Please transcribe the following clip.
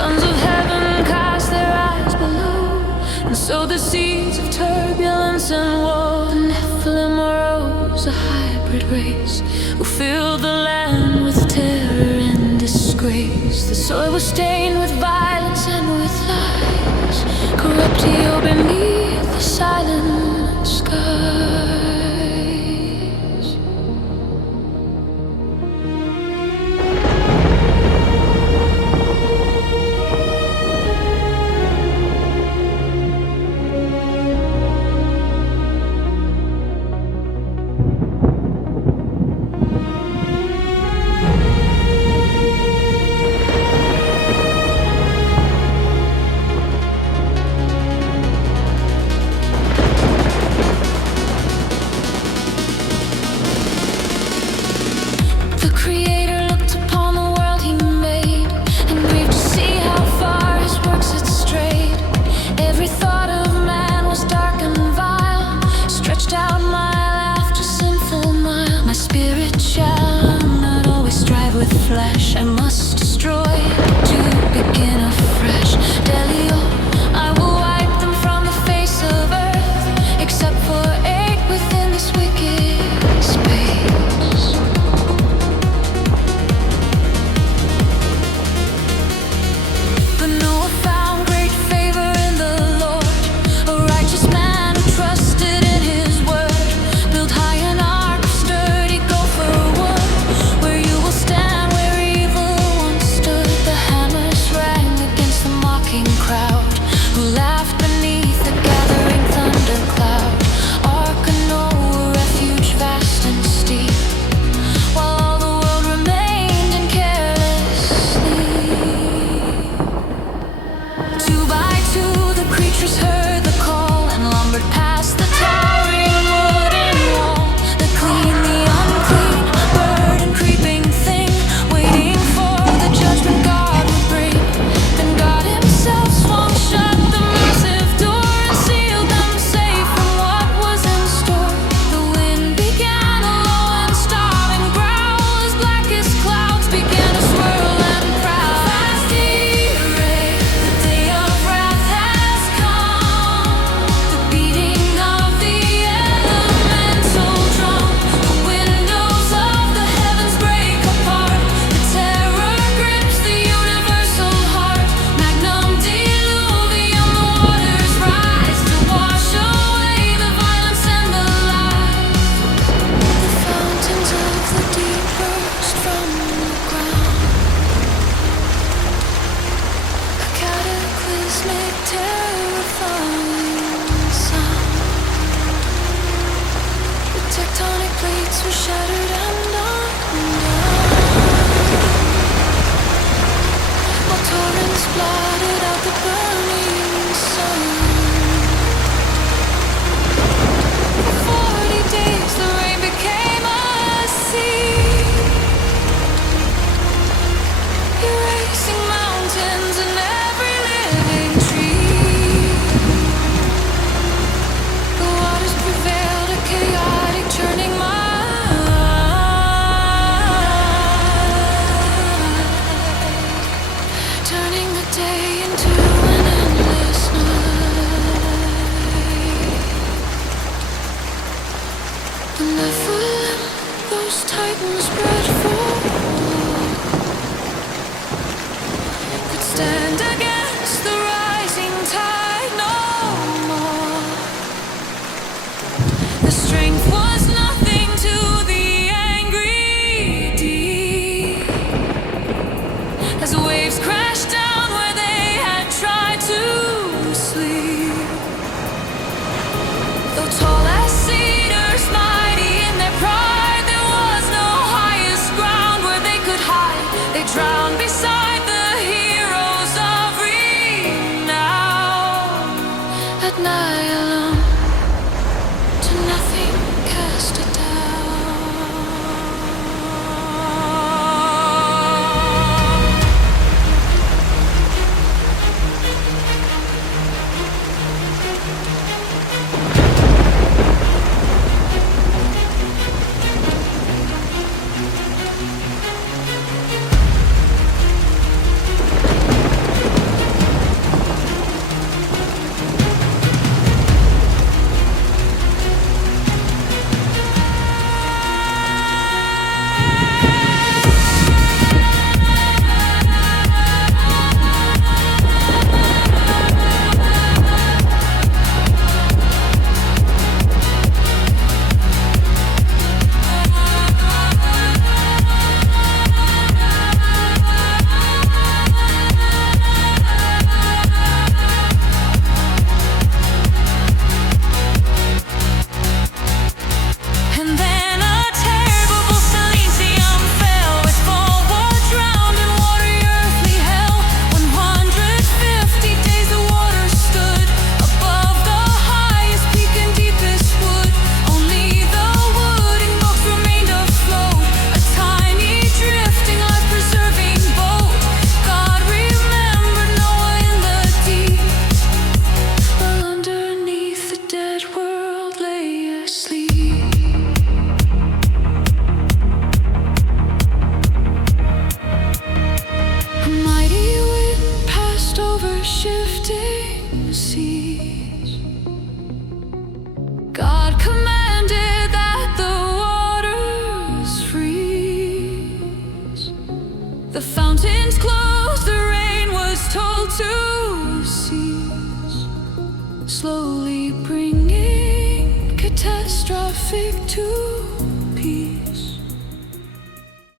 Sons of heaven cast their eyes below, and so the seeds of turbulence and war. The Nephilim rose, a hybrid race, who filled the land with terror and disgrace. The soil was stained with violence and with lies, corruptio beneath the silent skies. Flesh I must destroy to begin afresh. Delio, I will wipe them from the face of earth, except for 8 within this wicked space. But Noah found great favor in the Lord, a righteous man who trusted in his word. Build high an ark of sturdy gopher wood, where you will stand. Crowd who laughed beneath the gathering thundercloud. Ark of Noah, refuge vast and steep, while all the world remained in careless sleep. 2 by 2 the creatures heard the call and lumbered past the towering wooden wall. The clean, the unclean, bird and creeping thing, waiting for the judgment God would bring. Then God himself swung shut the massive door and sealed them safe from what was in store. The wind began a low and starving growl as blackest clouds began to swirl and prowl. Fast array, the day of wrath has come, the beating of the elemental drum. The windows of the heavens break apart, the terror grips the universal heart. Magnum diluvium, the waters rise to wash away the violence and the lies. The fountains of the deep burst from the ground, a cataclysmic, terrifying sound. The tectonic plates were shattered and undone, while torrents blotted out the burning sun. For 40 days the rain became a sea, erasing mountains and every living tree. The waters prevailed, a chaotic churning mind, turning the day into an endless night. The Nephilim, those titans bred for war, could stand against the rising tide no more. The strength was nothing to the angry deep, as waves crashed down where they had tried to sleep. Though tall as cedars, mighty in their pride, there was no highest ground where they could hide. They drowned beside the heroes of The fountains closed, the rain was told to cease, slowly bringing catastrophic to peace.